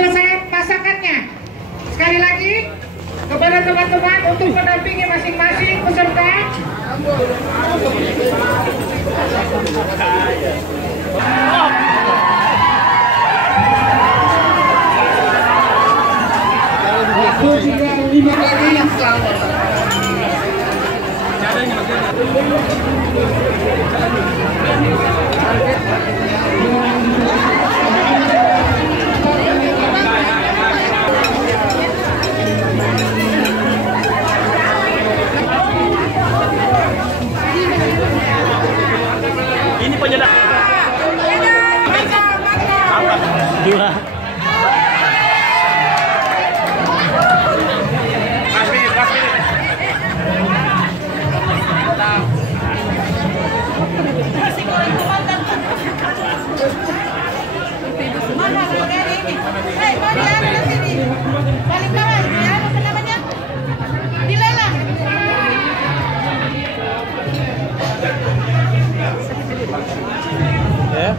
Selesai masakannya. Sekali lagi kepada teman-teman untuk mendampingi masing-masing peserta. Aku juga 5 lagi. Ini penyedak. Dua. Mana harga ini? Hei, mau diambil nanti nih. Balik bawah, ya, apa namanya? Dilelang. Ya.